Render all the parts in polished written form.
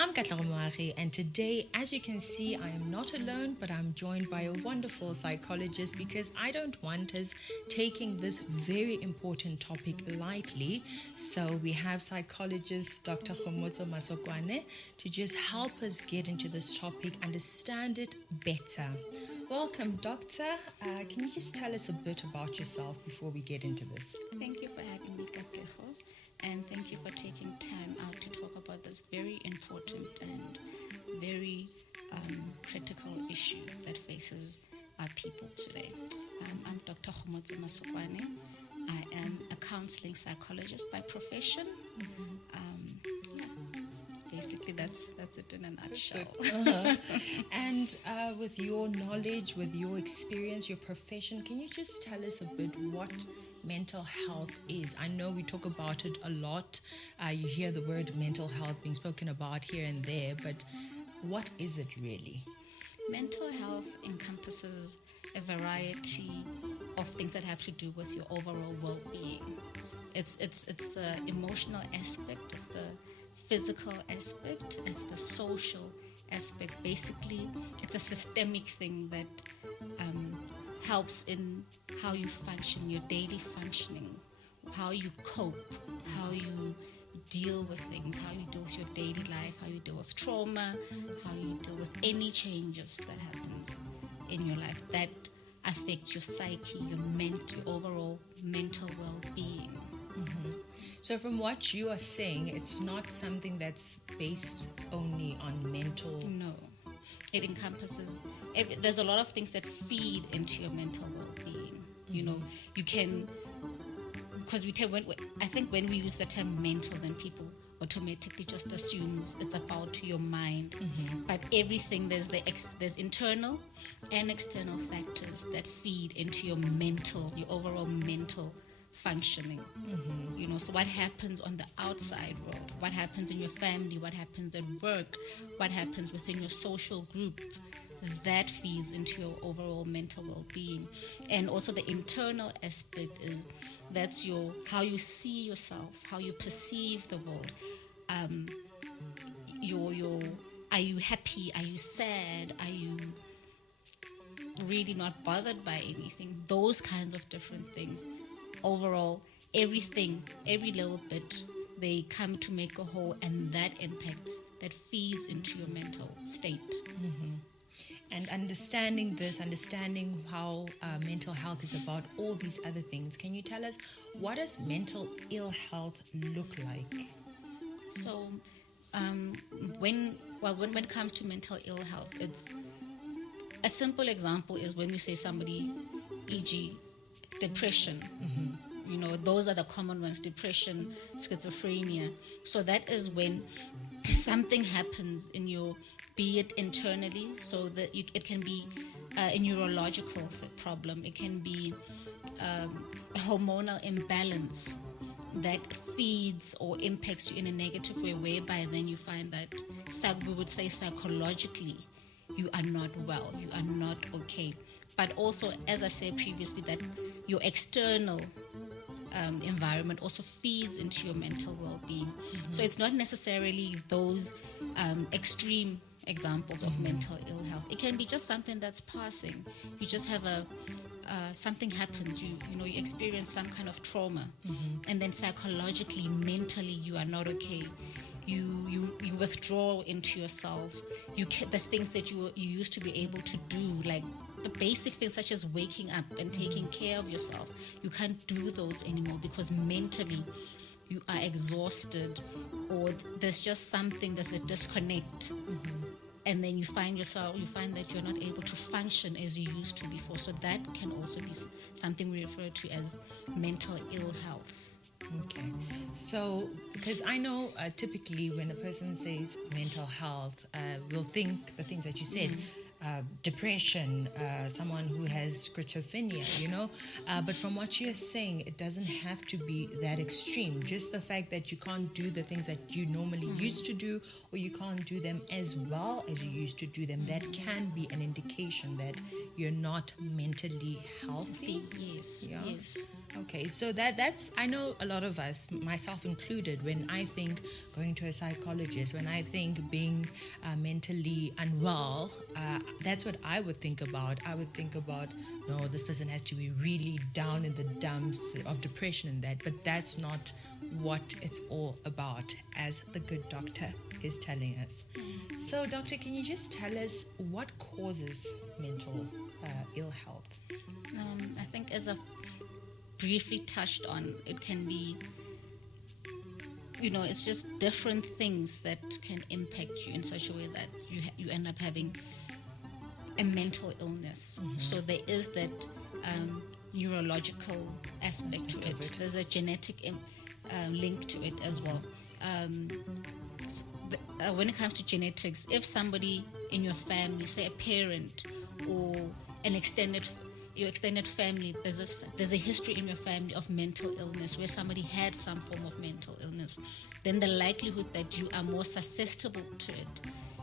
I'm Doctor Kgomotso, and today, as you can see, I am not alone, but I'm joined by a wonderful psychologist because I don't want us taking this very important topic lightly. So we have psychologist Doctor Kgomotso Masokoane to just help us get into this topic, understand it better. Welcome, Doctor. Can you just tell us a bit about yourself before we get into this? Thank you for having me, Katlego, and thank you for taking time out to talk about this very important and very critical issue that faces our people today. I'm Dr. Kgomotso Masokoane. I am a counseling psychologist by profession. Basically, that's it in a nutshell. And with your knowledge, with your experience, your profession, can you just tell us a bit what mental health is? I know we talk about it a lot. You hear the word mental health being spoken about here and there, but what is it really? Mental health encompasses a variety of things that have to do with your overall well-being. It's the emotional aspect, it's the physical aspect, it's the social aspect. Basically, it's a systemic thing that helps in how you function, your daily functioning, how you cope, how you deal with things, how you deal with your daily life, how you deal with trauma, how you deal with any changes that happens in your life that affects your psyche, your overall mental well-being. Mm-hmm. So from what you are saying, it's not something that's based only on mental... No. It encompasses... there's a lot of things that feed into your mental well-being. Mm-hmm. You know, you can... Because I think when we use the term mental, then people automatically just assumes it's about your mind. Mm-hmm. But everything, there's internal and external factors that feed into your overall mental functioning. Mm-hmm. You know, so what happens on the outside world, what happens in your family, what happens at work, what happens within your social group, that feeds into your overall mental well-being. And also the internal aspect is that's how you see yourself, how you perceive the world. Are you happy? Are you sad? Are you really not bothered by anything? Those kinds of different things. Overall, everything, every little bit, they come to make a whole, and that that feeds into your mental state. Mm-hmm. And understanding how mental health is about all these other things, can you tell us, what does mental ill health look like? So, when it comes to mental ill health, it's a simple example is when we say somebody, e.g., depression. Mm-hmm. You know, those are the common ones: depression, schizophrenia. So that is when something happens in your, be it internally, so that it can be a neurological problem. It can be a hormonal imbalance that feeds or impacts you in a negative way, whereby then you find that, we would say psychologically, you are not well, you are not okay. But also, as I said previously, that your external environment also feeds into your mental well-being. Mm-hmm. So it's not necessarily those extreme examples of mental ill health. It can be just something that's passing. You just have something happens. You experience some kind of trauma, and then psychologically, mentally, you are not okay. You withdraw into yourself. The things that you used to be able to do, like the basic things such as waking up and taking care of yourself, you can't do those anymore because mentally you are exhausted, or there's just something, there's a disconnect. And then you find that you're not able to function as you used to before. So that can also be something we refer to as mental ill health. Okay. So, because I know typically when a person says mental health, we'll think the things that you said, depression, someone who has schizophrenia, but from what you're saying, it doesn't have to be that extreme. Just the fact that you can't do the things that you normally used to do, or you can't do them as well as you used to do them, that can be an indication that you're not mentally healthy. Yes, yeah? Yes. Okay, so that's I know a lot of us, myself included, when I think going to a psychologist, when I think being mentally unwell, that's what I would think about. I would think about, no, this person has to be really down in the dumps of depression and that, but that's not what it's all about, as the good doctor is telling us. So, doctor, can you just tell us what causes mental ill health? I think, as I've briefly touched on, it can be, it's just different things that can impact you in such a way that you end up having a mental illness. So there is that neurological aspect to it. There's a genetic link to it as well. When it comes to genetics, if somebody in your family, say a parent or an your extended family, there's a history in your family of mental illness, where somebody had some form of mental illness, then the likelihood that you are more susceptible to it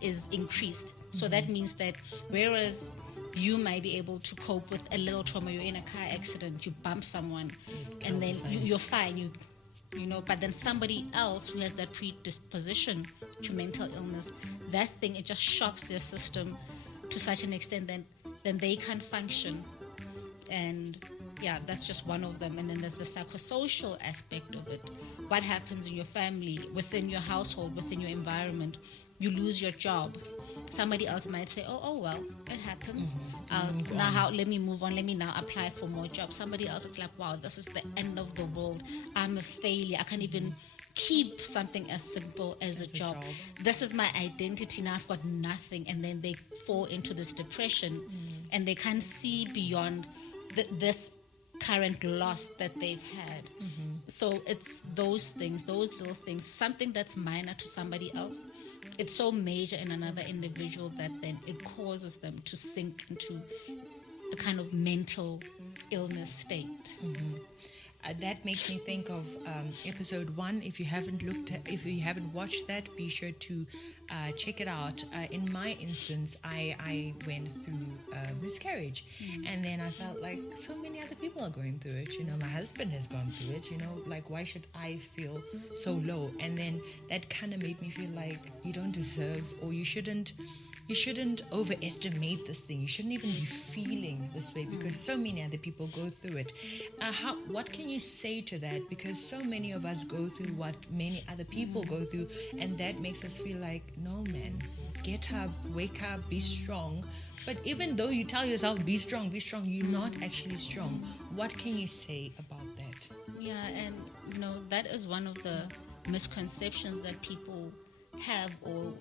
is increased. So that means that whereas you might be able to cope with a little trauma, you're in a car accident, you bump someone, and then you're fine, but then somebody else who has that predisposition to mental illness, that thing, it just shocks their system to such an extent that then they can't function. And that's just one of them. And then there's the psychosocial aspect of it. What happens in your family, within your household, within your environment? You lose your job. Somebody else might say, oh well, it happens. Let me move on. Let me now apply for more jobs. Somebody else, it's like, wow, this is the end of the world. I'm a failure. I can't even keep something as simple as a job. This is my identity. Now I've got nothing. And then they fall into this depression and they can't see beyond this current loss that they've had. So it's those things, those little things, something that's minor to somebody else, it's so major in another individual that then it causes them to sink into a kind of mental illness state. That makes me think of episode 1. If you haven't watched that, be sure to check it out. In my instance, I went through miscarriage, and then I felt like so many other people are going through it. My husband has gone through it. Like, why should I feel so low? And then that kind of made me feel like you don't deserve, or you shouldn't overestimate this thing. You shouldn't even be feeling this way, because so many other people go through it. What can you say to that? Because so many of us go through what many other people go through, and that makes us feel like, no man, get up, wake up, be strong. But even though you tell yourself, be strong, you're not actually strong. What can you say about that? Yeah, and that is one of the misconceptions that people have, or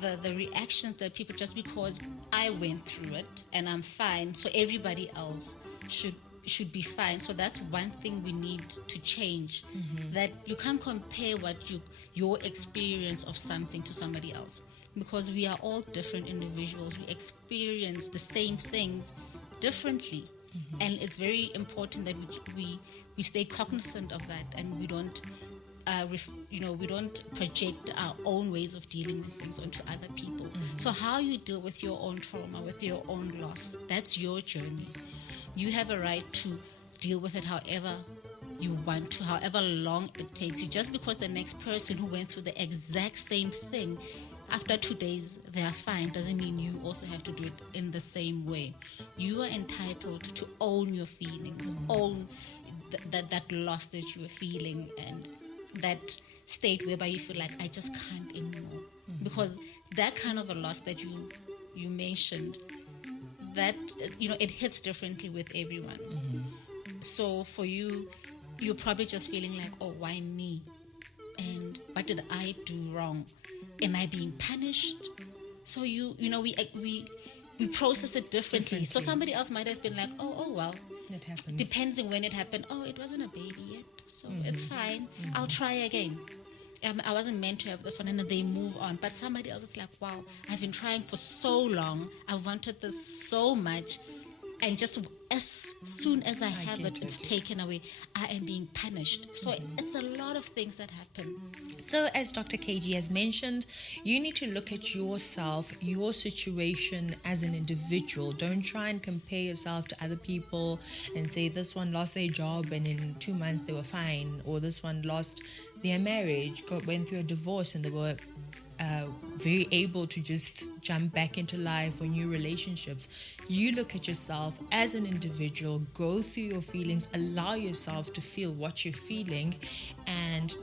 the reactions that people, just because I went through it and I'm fine, so everybody else should be fine. So that's one thing we need to change. That you can't compare your experience of something to somebody else, because we are all different individuals. We experience the same things differently, and it's very important that we stay cognizant of that, and we don't we don't project our own ways of dealing with things onto other people. So how you deal with your own trauma, with your own loss, that's your journey. You have a right to deal with it however you want to, however long it takes you. Just because the next person who went through the exact same thing, after 2 days they are fine, doesn't mean you also have to do it in the same way. You are entitled to own your feelings, own that loss that you are feeling, and that state whereby you feel like, I just can't anymore. Because that kind of a loss that you mentioned, that it hits differently with everyone. So for you, you're probably just feeling like, oh, why me? And what did I do wrong? Am I being punished? So we process it differently. So somebody else might have been like, oh well, it happens. Depends on when it happened. Oh, it wasn't a baby yet, so it's fine. I'll try again. I wasn't meant to have this one, and then they move on. But somebody else is like, wow, I've been trying for so long. I wanted this so much. and just as soon as I have get it, it's it. taken away. I am being punished. So it's a lot of things that happen. So, as Dr. KG has mentioned, you need to look at yourself, your situation as an individual. Don't try and compare yourself to other people and say this one lost their job and in 2 months they were fine, or this one lost their marriage, went through a divorce and they were very able to just jump back into life or new relationships. You look at yourself as an individual, go through your feelings, allow yourself to feel what you're feeling, and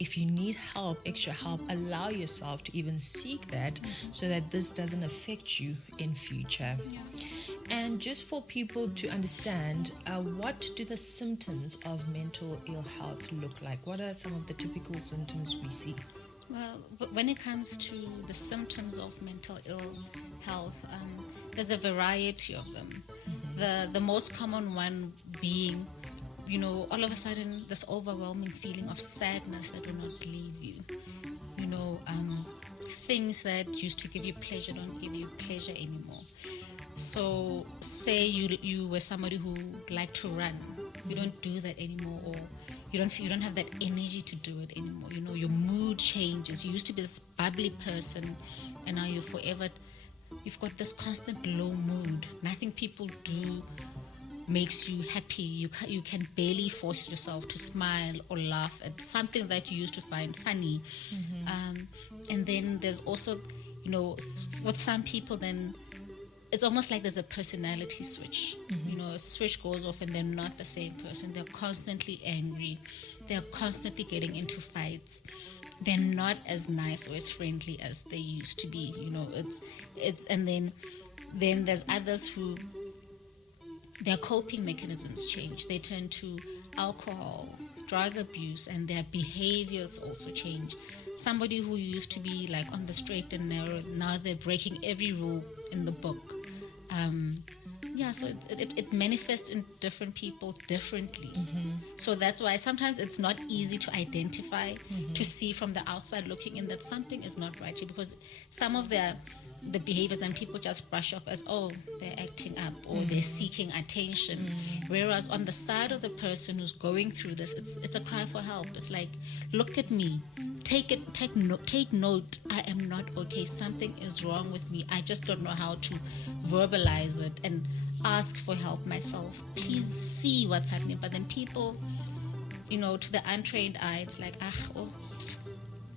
if you need help, extra help, allow yourself to even seek that so that this doesn't affect you in future. And just for people to understand, what do the symptoms of mental ill health look like? What are some of the typical symptoms we see? Well, when it comes to the symptoms of mental ill health, there's a variety of them. The most common one being, all of a sudden this overwhelming feeling of sadness that will not leave you. Things that used to give you pleasure don't give you pleasure anymore. So say you were somebody who liked to run. You don't do that anymore, or you don't have that energy to do it anymore. Your mood changes. You used to be this bubbly person, and now you've got this constant low mood. Nothing people do makes you happy. You can barely force yourself to smile or laugh at something that you used to find funny. And then there's also, with some people, then it's almost like there's a personality switch. A switch goes off and they're not the same person. They're constantly angry. They're constantly getting into fights. They're not as nice or as friendly as they used to be. And then there's others who their coping mechanisms change. They turn to alcohol, drug abuse, and their behaviors also change. Somebody who used to be like on the straight and narrow, now they're breaking every rule in the book. So it manifests in different people differently. So that's why sometimes it's not easy to identify, to see from the outside looking in that something is not right here, because some of the behaviors then people just brush off as, oh, they're acting up, or they're seeking attention. Whereas on the side of the person who's going through this, it's a cry for help. It's like, look at me, take note. I am not okay. Something is wrong with me. I just don't know how to verbalize it and ask for help myself. Please see what's happening. But then people, to the untrained eye, it's like,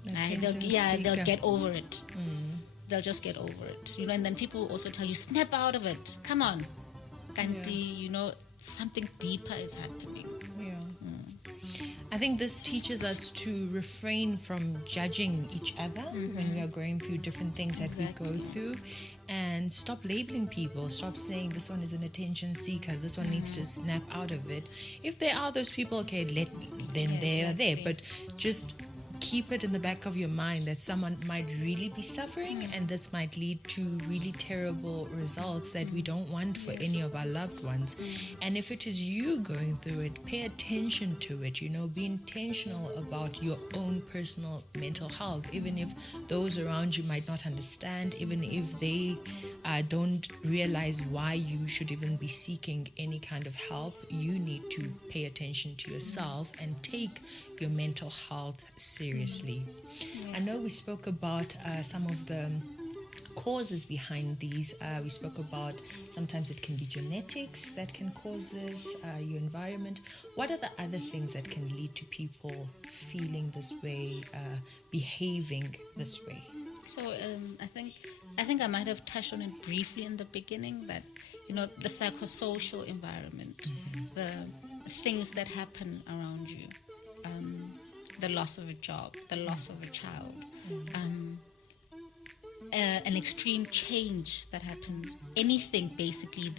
they'll get over it. They'll just get over it. And then people will also tell you, snap out of it. Come on. Kanti, something deeper is happening. I think this teaches us to refrain from judging each other when we are going through different things that we go through, and stop labeling people. Stop saying this one is an attention seeker, this one needs to snap out of it. If there are those people, okay, let them they are there, but just keep it in the back of your mind that someone might really be suffering, and this might lead to really terrible results that we don't want for any of our loved ones. And if it is you going through it, pay attention to it. Be intentional about your own personal mental health, even if those around you might not understand, even if they don't realize why you should even be seeking any kind of help. You need to pay attention to yourself and take your mental health seriously. I know we spoke about some of the causes behind these. We spoke about sometimes it can be genetics that can cause this, your environment. What are the other things that can lead to people feeling this way, behaving this way? So I think I might have touched on it briefly in the beginning, that the psychosocial environment, the things that happen around you. The loss of a job, the loss of a child, an extreme change that happens, anything basically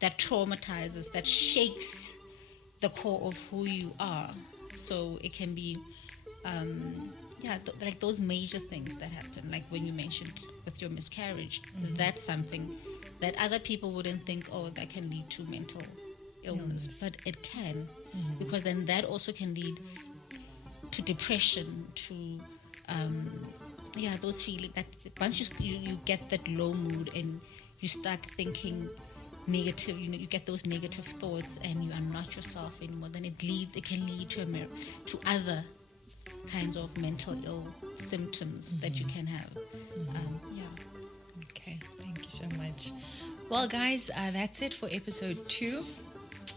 that traumatizes, that shakes the core of who you are. So it can be, like those major things that happen, like when you mentioned with your miscarriage, that's something that other people wouldn't think, oh, that can lead to mental illness, but it can, because then that also can lead to depression, to those feelings that once you get that low mood and you start thinking negative, you get those negative thoughts and you are not yourself anymore, then it can lead to other kinds of mental ill symptoms that you can have. Okay, thank you so much. Well, guys, that's it for episode 2.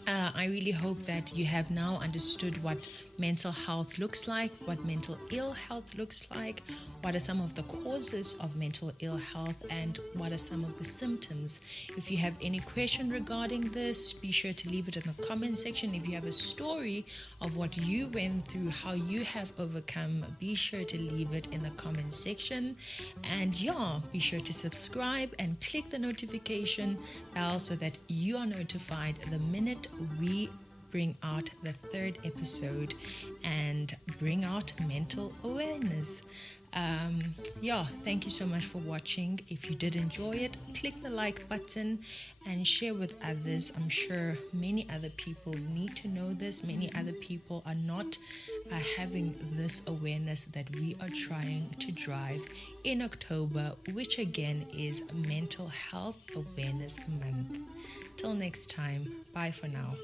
I really hope that you have now understood what mental health looks like, what mental ill health looks like, what are some of the causes of mental ill health, and what are some of the symptoms. If you have any question regarding this, be sure to leave it in the comment section. If you have a story of what you went through, how you have overcome, be sure to leave it in the comment section. And be sure to subscribe and click the notification bell so that you are notified the minute we bring out the 3rd episode and bring out mental awareness. Thank you so much for watching. If you did enjoy it, click the like button and share with others. I'm sure many other people need to know this. Many other people are not having this awareness that we are trying to drive in October, which again is Mental Health Awareness Month. Till next time, bye for now.